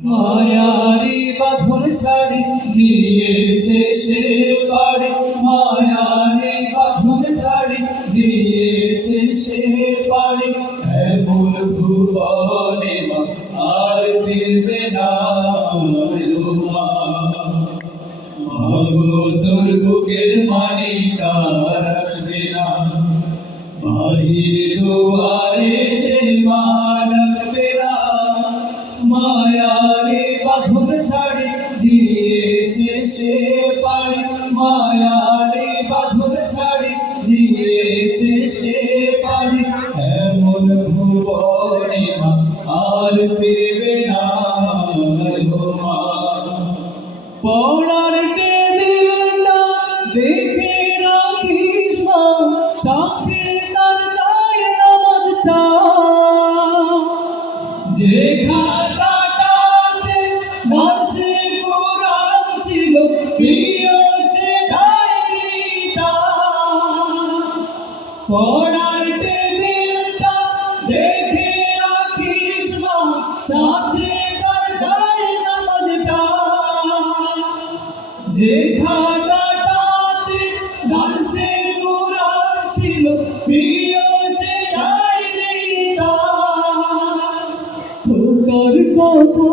মায়ারি বাঁধন ছাড়ি দিয়েছে সে পাড়ি, মায়ারি বাঁধন ছাড়ি দিয়েছে সে পাড়ি। এমন ভুবনে মা আর ফিরবে না মা। মাগো তোর বুকের মানিক আর আসবে না, বাহির দুয়ারে সে মা ডাকবে না। মায়ারে বাঁধন ছাড়ি দিয়েছে সে পাড়ি, মায়ারে বাঁধন ছাড়ি দিয়েছে সে পাড়ি। এমন ভুবনে মা আর ফিরবে না মা। পড়ার টেবিলটা দেখে রাখিস মা, সাথে তার চাই নামাজটা। যে খাতাটাতে নার্সে কোরআন ছিল, প্রিয় সে ডায়েরিটা। পড়ার টেবিলটা দেখে রাখিস মা, সাথে তার চাই নামাজটা। যে খাতাটাতে নার্সে কোরআন ছিল, প্রিয় সে ডায়েরিটা। খোকার কথা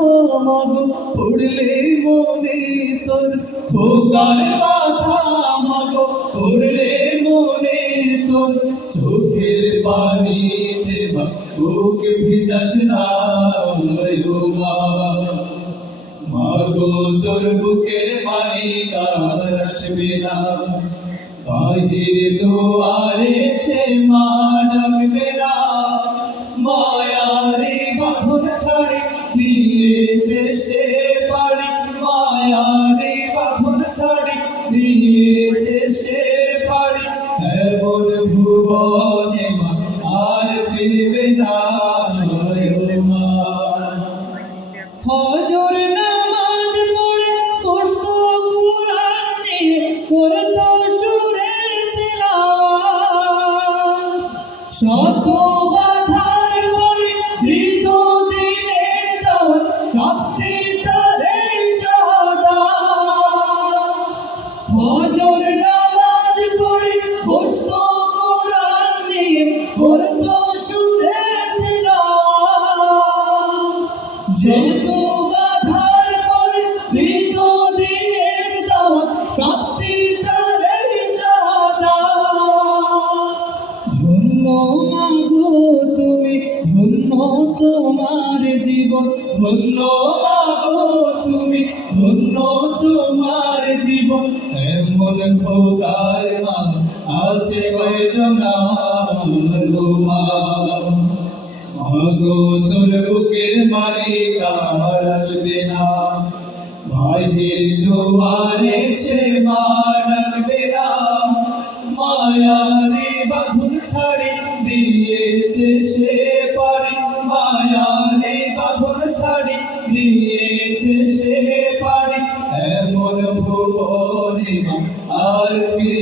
মাগো পড়লে মনে তোর, খোকার কথা মাগো পড়লে মনে তোর। চোখের পানিতে মা বুক ভিজাস না মা। মাগো তোর বুকের মানিক আর আসবে না, বাহির দুয়ারে সে মা ডাকবে না। মায়ারে বাঁধন ছাড়ি দিয়েছে সে পাড়ি, মায়ারে বাঁধন ছাড়ি দিয়েছে সে পাড়ি। এমন ভুবনে মা আর ফিরবে না মা। ফজর নামাজ পড়ে বসতো কুরআন নিয়ে, করতো সুরের তিলাওয়াত। শত বাধার পরে দিত দিনের দাওয়াত, রাত্রি তারে শাহাদাত। ফজর নামাজ পড়ে বসতো কুরআন নিয়ে, করতো সুরের তিলাওয়াত। যত বাধার পরে দিত দিনের দাওয়াত, রাত্রি তারে শাহাদাত। ধন্য মাগো তুমি, ধন্য তোমার জীবন, ধন্য মাগো তুমি, ধন্য তোমার জীবন। এমন খোদার মা আছে কয়জন মা। মাগো তোর বুকের মানিক আর আসবে না, বাহির দুয়ারে সে মা ডাকবে না। মায়ারে বাঁধন ছাড়ি দিয়েছে সে পাড়ি, মায়ারে বাঁধন ছাড়ি দিয়েছে সে পাড়ি। এমন ভুবনে মা আর ফিরে